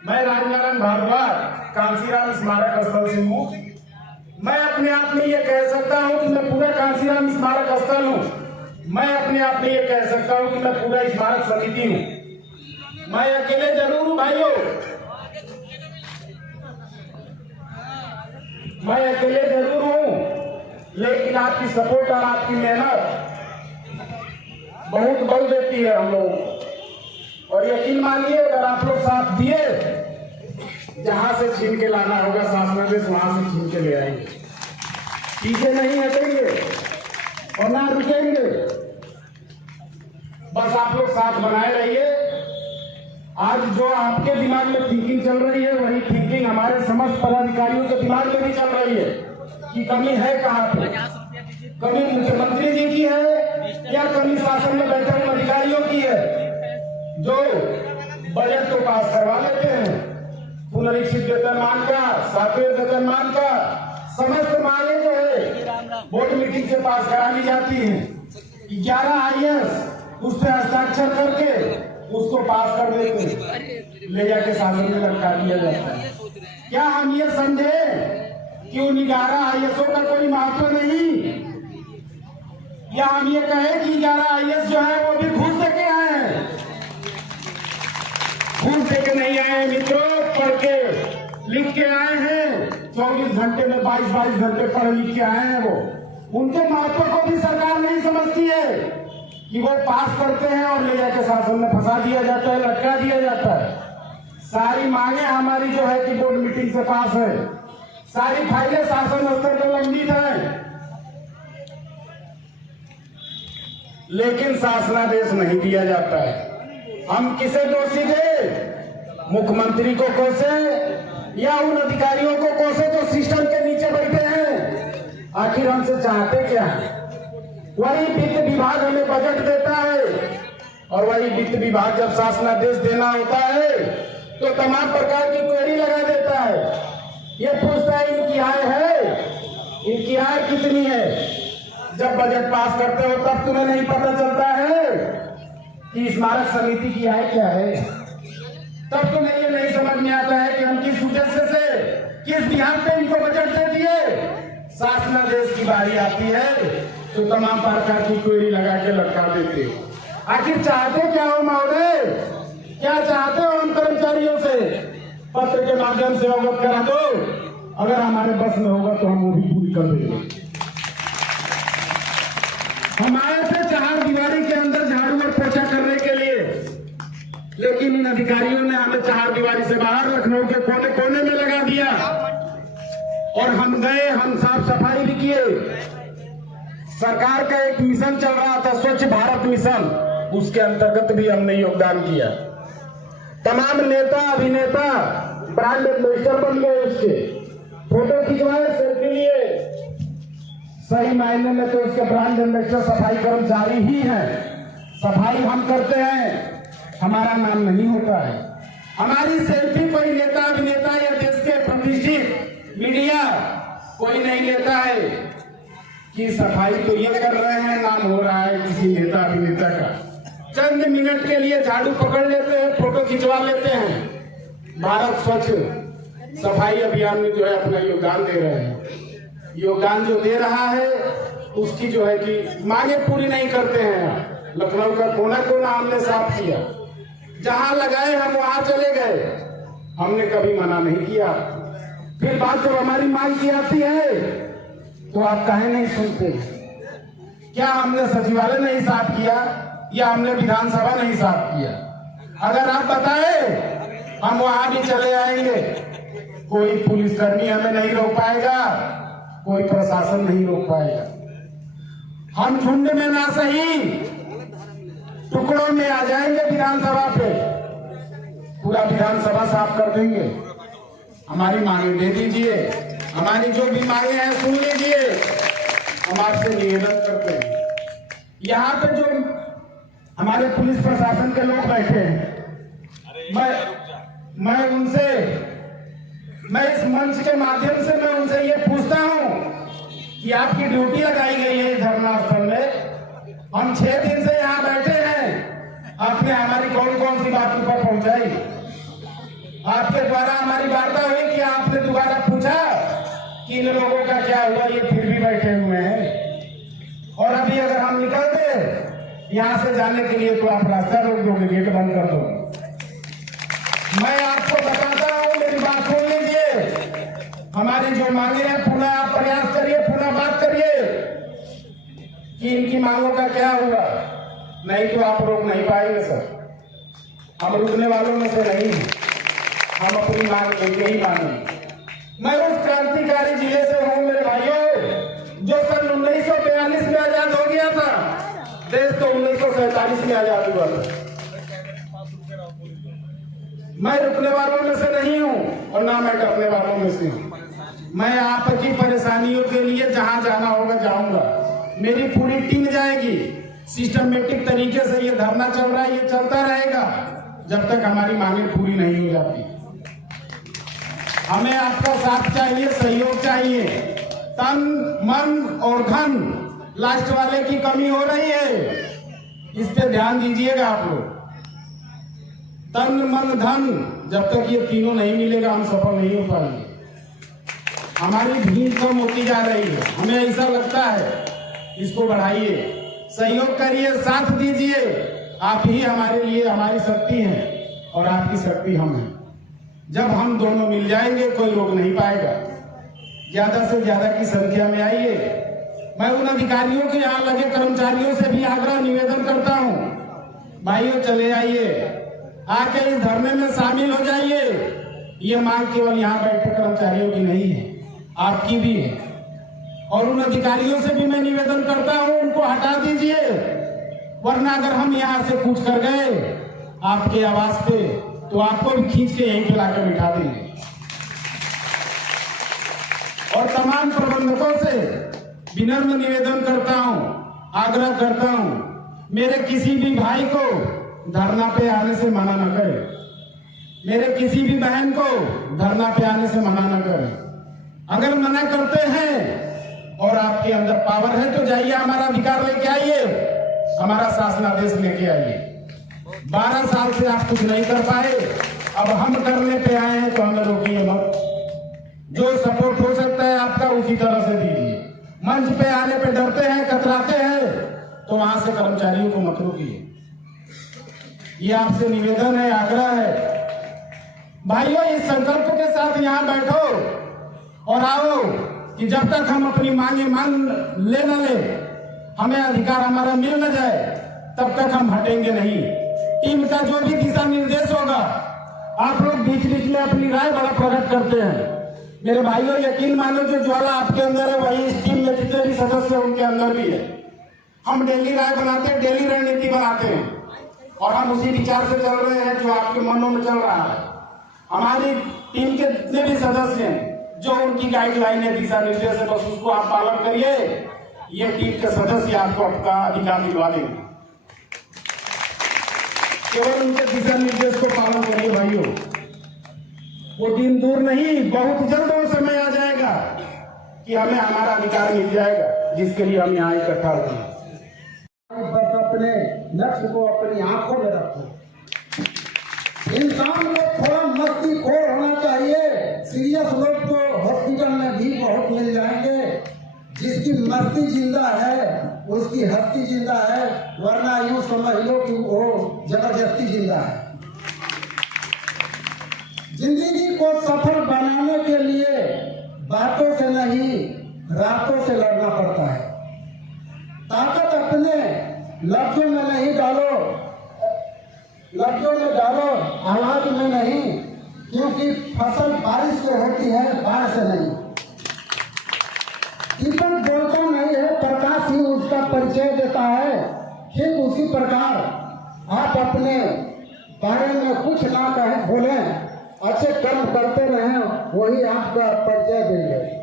मैं राजनारायण भारद्वाज कांसीराम स्मारक स्थल से हूँ। मैं अपने आप में ये कह सकता हूँ कि मैं पूरा कांसीराम स्मारक स्थल हूँ। मैं अपने आप में ये कह सकता हूँ कि मैं पूरा स्मारक समिति हूँ। मैं अकेले जरूर हूँ भाइयों, मैं अकेले जरूर हूँ, लेकिन आपकी सपोर्ट और आपकी मेहनत बहुत बल देती है हम लोगों को। और यकीन मानिए, अगर आप लोग साथ दिए, जहां से छीन के लाना होगा शासनादेश वहां से छीन के ले आएंगे, पीछे नहीं हटेंगे और ना रुकेंगे। बस आप लोग साथ बनाए रहिए। आज जो आपके दिमाग में थिंकिंग चल रही है, वही थिंकिंग हमारे समस्त पदाधिकारियों के दिमाग में भी चल रही है कि कमी है कहाँ पे। कमी मुख्यमंत्री जी की है या कमी शासन में बैठे हुए अधिकारियों की है, जो बजट को पास करवा लेते हैं, पुनरीक्षित वेतनमान का, सातवें वेतनमान का, समस्त मांगे जो है बोर्ड मीटिंग से पास करा ली जाती है। 11 IAS उस पर हस्ताक्षर करके उसको पास कर देते हैं, ले जाके शासन में लटका दिया जाता है। क्या हम ये समझे कि उन 11 IAS का कोई महत्व नहीं, या हम ये कहें कि 11 IAS जो है वो भी घूस दे के आए हैं? घूस दे के नहीं आए हैं मित्रों, पढ़ के लिख के आए हैं। 24 घंटे में 22 घंटे पढ़ लिख के आए हैं। वो उनके महत्व को भी सरकार नहीं समझती है कि वो पास करते हैं और ले जाकर शासन में फंसा दिया जाता है, लटका दिया जाता है। सारी मांगे हमारी जो है कि बोर्ड मीटिंग से पास है, सारी फाइलें शासन स्तर पर लंबित है, लेकिन शासनादेश नहीं दिया जाता है। हम किसे दोषी दे? मुख्यमंत्री को कोसे या उन अधिकारियों को कोसे जो सिस्टम के नीचे बैठे हैं? आखिर हमसे चाहते क्या है? वही वित्त विभाग हमें बजट देता है, और वही वित्त विभाग जब शासनादेश देना होता है तो तमाम प्रकार की क्वेरी लगा देता है। ये पूछता है इनकी आय है, इनकी आय कितनी है। जब बजट पास करते हो तब तुम्हें नहीं पता चलता है कि स्मारक समिति की आय क्या है। तब तुम्हें ये नहीं समझ में आता है कि हम किस उद्देश्य से, किस ध्यान पे इनको बजट दे दिए। शासनादेश की बारी आती है तो तमाम प्रकार की क्वेरी लगा के लटका देते हो। आखिर चाहते क्या हो महोदय? क्या चाहते हो हम कर्मचारियों से? पत्र के माध्यम से अवगत करा दो, अगर हमारे बस में होगा तो हम वो भी पूरी कर देंगे। हम आए थे चार दीवारी के अंदर झाड़ू और पोछा करने के लिए, लेकिन इन अधिकारियों ने हमें चार दीवारी से बाहर लखनऊ के कोने कोने में लगा दिया। और हम गए, हम साफ सफाई भी किए। सरकार का एक मिशन चल रहा था, स्वच्छ भारत मिशन, उसके अंतर्गत भी हमने योगदान किया। तमाम नेता अभिनेता ब्रांड एम्बेसडर बन गए, उसके फोटो खिंचवाए, सेल्फी लिए। सही मायने में तो उसके ब्रांड एम्बेसडर सफाई कर्मचारी ही हैं। सफाई हम करते हैं, हमारा नाम नहीं होता है। हमारी सेल्फी कोई नेता अभिनेता या देश के प्रतिष्ठित मीडिया कोई नहीं लेता है कि सफाई तो ये कर रहे हैं, नाम हो रहा है किसी नेता अभिनेता का। चंद मिनट के लिए झाड़ू पकड़ लेते हैं, फोटो खिंचवा लेते हैं। भारत स्वच्छ सफाई अभियान में जो है अपना योगदान दे रहे हैं। योगदान जो दे रहा है उसकी जो है कि मांगे पूरी नहीं करते हैं। लखनऊ का कोना कोना हमने साफ किया, जहां लगाए हम वहां चले गए, हमने कभी मना नहीं किया। फिर बात जब हमारी मांग की आती है तो आप काहे नहीं सुनते? क्या हमने सचिवालय नहीं साफ किया या हमने विधानसभा नहीं साफ किया? अगर आप बताए हम वहां भी चले आएंगे। कोई पुलिसकर्मी हमें नहीं रोक पाएगा, कोई प्रशासन नहीं रोक पाएगा। हम झुंड में ना सही टुकड़ों में आ जाएंगे विधानसभा पे, पूरा विधानसभा साफ कर देंगे। हमारी मांगे दे दीजिए, हमारी जो भी मांगे हैं सुन लीजिए। हम आपसे निवेदन करते हैं, यहाँ पे जो हमारे पुलिस प्रशासन के लोग बैठे हैं, मैं इस मंच के माध्यम से मैं उनसे ये पूछता हूँ कि आपकी ड्यूटी लगाई गई है इस धरना स्थल में, हम 6 दिन से यहाँ बैठे हैं, आपने हमारी कौन कौन सी बात पर पहुंचाई? आपके द्वारा हमारी वार्ता हुई कि आपने दोबारा पूछा कि इन लोगों का क्या हुआ, ये फिर भी बैठे हुए हैं। और अभी अगर हम निकलते यहाँ से जाने के लिए तो आप रास्ता रोक दोगे, गेट बंद कर दोगे। मैं आपको बताता हूँ, मेरी बात सुन लीजिए। हमारी जो मांगे हैं पुनः आप प्रयास करिए, पुनः बात करिए कि इनकी मांगों का क्या हुआ। नहीं तो आप रोक नहीं पाएंगे सर, हम रुकने वालों में से नहीं, हम अपनी मांग लेके ही मांगेंगे। मैं उस क्रांतिकारी जिले से हूँ मेरे भाइयों, जो सन 1942 में आजाद हो गया था। देश तो 1947 में आजाद हुआ था। मैं रुकने वालों में से नहीं हूँ और ना मैं डरने वालों में से हूँ। मैं आपकी परेशानियों के लिए जहां जाना होगा जाऊंगा, मेरी पूरी टीम जाएगी। सिस्टमेटिक तरीके से ये धरना चल रहा है, ये चलता रहेगा जब तक हमारी मांगे पूरी नहीं हो जाती। हमें आपका साथ चाहिए, सहयोग चाहिए, तन मन और धन। लास्ट वाले की कमी हो रही है, इस पे ध्यान दीजिएगा आप लोग। तन मन धन, जब तक ये तीनों नहीं मिलेगा हम सफल नहीं हो पाएंगे। हमारी भीड़ कम होती जा रही है, हमें ऐसा लगता है। इसको बढ़ाइए, सहयोग करिए, साथ दीजिए। आप ही हमारे लिए हमारी शक्ति है और आपकी शक्ति हम हैं। जब हम दोनों मिल जाएंगे कोई रोक नहीं पाएगा। ज्यादा से ज्यादा की संख्या में आइए। मैं उन अधिकारियों के यहाँ लगे कर्मचारियों से भी आग्रह निवेदन करता हूँ, भाइयों चले आइए, आके इस धरने में शामिल हो जाइए। ये मांग केवल यहाँ बैठे कर्मचारियों की नहीं है, आपकी भी है। और उन अधिकारियों से भी मैं निवेदन करता हूँ, उनको हटा दीजिए, वरना अगर हम यहाँ से कूच कर गए आपके आवास पे तो आपको भी खींच के यहीं पे लाकर बिठा देंगे। और तमाम प्रबंधकों से विनम्र निवेदन करता हूँ, आग्रह करता हूँ, मेरे किसी भी भाई को धरना पे आने से मना न करें। मेरे किसी भी बहन को धरना पे आने से मना न करें। अगर मना करते हैं और आपके अंदर पावर है तो जाइए, हमारा अधिकार लेके आइए, हमारा शासनादेश लेके आइए। 12 साल से आप कुछ नहीं कर पाए, अब हम करने पे आए हैं तो हमें रोकिए मत। जो सपोर्ट हो सकता है आपका उसी तरह से दीजिए। मंच पे आने पे डरते हैं, कतराते हैं तो वहां से कर्मचारियों को मत रोकिए। ये आपसे निवेदन है, आग्रह है। भाइयों, इस संकल्प के साथ यहाँ बैठो और आओ कि जब तक हम अपनी मांगे मान ले न ले, हमें अधिकार हमारा मिल न जाए, तब तक हम हटेंगे नहीं। टीम का जो भी दिशा निर्देश होगा, आप लोग बीच बीच में अपनी राय बड़ा प्रकट करते हैं। मेरे भाइयों, यकीन मानो जो ज्वाला आपके अंदर है वही इस टीम में जितने भी सदस्य हैं उनके अंदर भी है। हम डेली राय बनाते हैं, डेली रणनीति बनाते हैं और हम उसी विचार से चल रहे हैं जो आपके मनों में चल रहा है। हमारी टीम के जितने भी सदस्य हैं, जो उनकी गाइडलाइन है, दिशा निर्देश है, बस उसको आप पालन करिए। ये टीम के सदस्य आपको आपका अधिकार दिलवा देंगे। केवल उनके दिशा निर्देश को पालन करिए भाइयों। वो दिन दूर नहीं, बहुत जल्द वो समय आ जाएगा कि हमें हमारा अधिकार मिल जाएगा जिसके लिए हम यहाँ इकट्ठा होते हैं। बस अपने लक्ष्य को अपनी आंखों में रखो। इंसान को थोड़ा मस्ती खोर होना चाहिए। सीरियस लोग तो हॉस्पिटल में भी बहुत मिल जाएंगे। जिसकी मस्ती जिंदा है उसकी हस्ती जिंदा है, वरना यूं समझ लो कि वो जबरदस्ती जिंदा है। जिंदगी को सफल बनाने के लिए बातों से नहीं रातों से लड़ना पड़ता है। ताकत अपने लफ्जों में नहीं डालो, लफ्जों में डालो, आवाज में नहीं, क्योंकि फसल बारिश से होती है, बाढ़ से नहीं। दीपक बोलता नहीं है, प्रकाश ही उसका परिचय देता है। ठीक उसी प्रकार आप अपने बारे में कुछ ना कहें, बोलें, अच्छे कर्म करते रहें, वही आपका परिचय देंगे।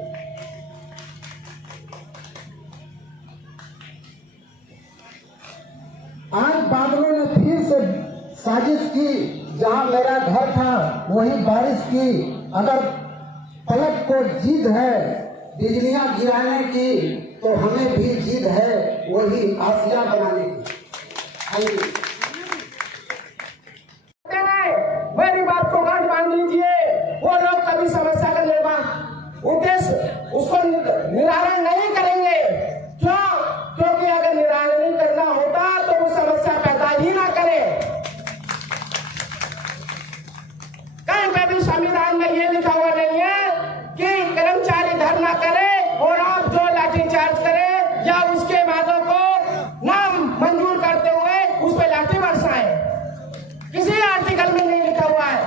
आज बादलों ने फिर से साजिश की, जहां मेरा घर था वही बारिश की। अगर पलक को जिद है बिजलियां गिराने की, तो हमें भी जिद है वही आसिया बनाने की। मेरी बात को गांठ बांध लीजिए। में ये लिखा हुआ नहीं है कि कर्मचारी धरना करे और आप जो लाठीचार्ज करे या उसके वादों को नाम मंजूर करते हुए उस पर लाठी बरसाएं। किसी आर्टिकल में नहीं लिखा हुआ है।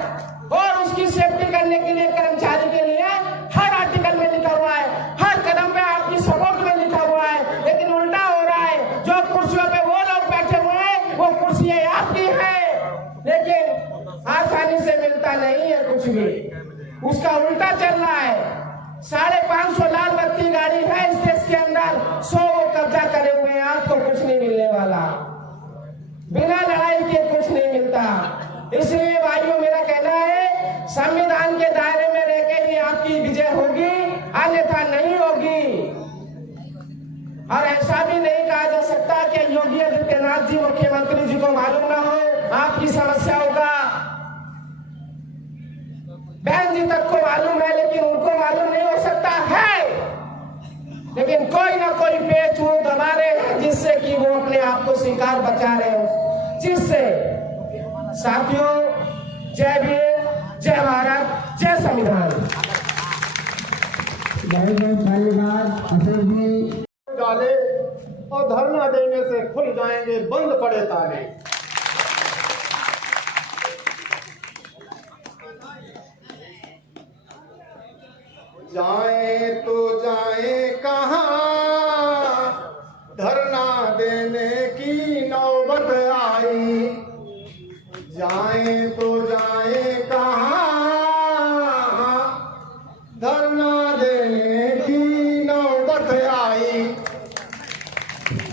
और उसकी सेफ्टी करने के लिए कर्मचारी के लिए हर आर्टिकल में लिखा हुआ है, हर कदम पे आपकी सपोर्ट में लिखा हुआ है। लेकिन उल्टा हो रहा है, जो कुर्सियों पे वो लोग बैठे हुए हैं वो कुर्सियां आपकी हैं, लेकिन आसानी से मिलता नहीं है कुछ भी। उसका उल्टा चल रहा है। 550 लाल बत्ती गाड़ी है इस देश के अंदर, 100 वो कब्जा करे हुए हैं। आपको कुछ नहीं मिलने वाला, बिना लड़ाई के कुछ नहीं मिलता। इसलिए भाइयों, मेरा कहना है संविधान के दायरे में रहकर ही आपकी विजय होगी, अन्यथा नहीं होगी। और ऐसा भी नहीं कहा जा सकता कि योगी आदित्यनाथ जी मुख्यमंत्री जी को मालूम ना हो आपकी समस्याओं का। बहन जी तक को मालूम है, लेकिन उनको मालूम नहीं हो सकता है। लेकिन कोई ना कोई पेच वो दबा रहे हैं जिससे कि वो अपने आप को शिकार बचा रहे हो। जिससे साथियों, जय भीम, जय भारत, जय संविधान। धन्यवाद अशोक जी। डाले और धरना देने से खुल जाएंगे बंद पड़े ताले। जाए तो जाए कहाँ, धरना देने की नौबत आई। जाए तो जाए कहाँ, धरना देने की नौबत आई।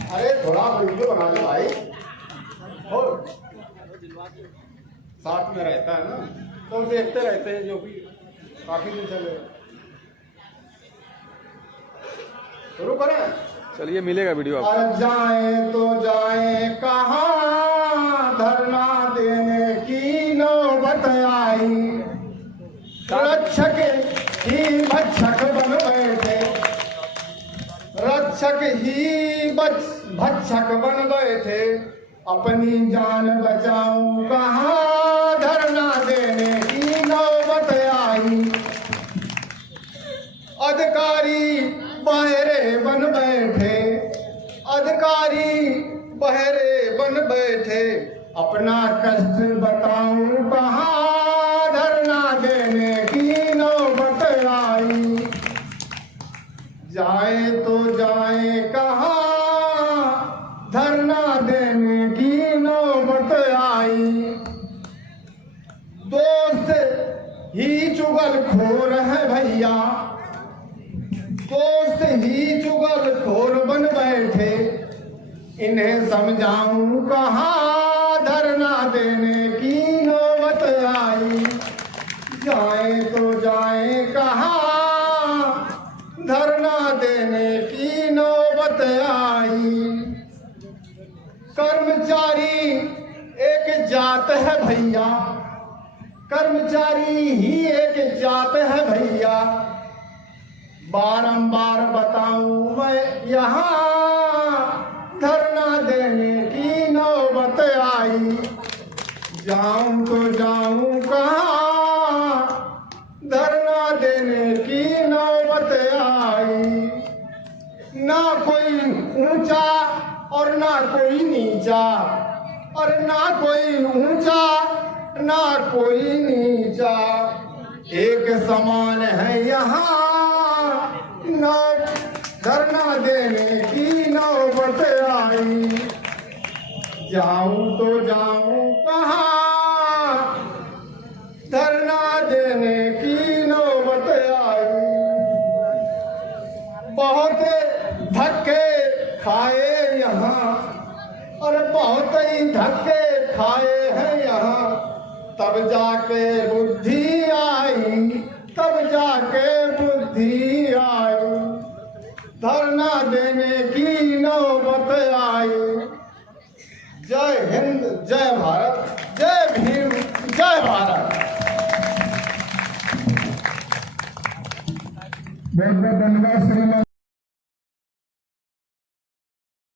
अरे थोड़ा वीडियो बना लो भाई, और साथ में रहता है ना तो देखते रहते हैं, जो भी काफी दिन चले। शुरू करें, चलिए मिलेगा वीडियो आपको। और जाए तो जाए कहाँ, धरना देने की नौबत आई। रक्षक ही भक्षक बन बैठे, रक्षक ही भक्षक बन बैठे। अपनी जान बचाऊं कहाँ, धरना देने की नौबत आई। अधिकारी बहरे बन बैठे, अधिकारी बहरे बन बैठे। अपना कष्ट बताऊं कहाँ, धरना देने की नौबत आई। जाए तो जाए कहाँ, धरना देने की नौबत आई। दोस्त ही चुगलखोर है भैया, दोस्त ही चुगलखोर बन बैठे। इन्हें समझाऊं कहाँ, धरना देने की नौबत आई। जाए तो जाए कहाँ, धरना देने की नौबत आई। कर्मचारी एक जात है भैया, कर्मचारी ही एक जात है भैया। बारंबार बताऊं मैं यहाँ, धरना देने की नौबत आई। जाऊं तो जाऊं कहाँ, धरना देने की नौबत आई। ना कोई ऊंचा और ना कोई नीचा, और ना कोई ऊंचा ना कोई नीचा। एक समान है यहाँ, धरना देने की नौबत आई। जाऊं तो जाऊं कहाँ, धरना देने की नौबत आई। बहुत धक्के खाए यहाँ, और बहुत ही धक्के खाए हैं यहाँ। तब जाके बुद्धि आई, तब जाके बुद्धि आई। धरना देने की नौबत आई। जय हिंद, जय भारत, जय भीम, जय भारत। बहुत बहुत धन्यवाद।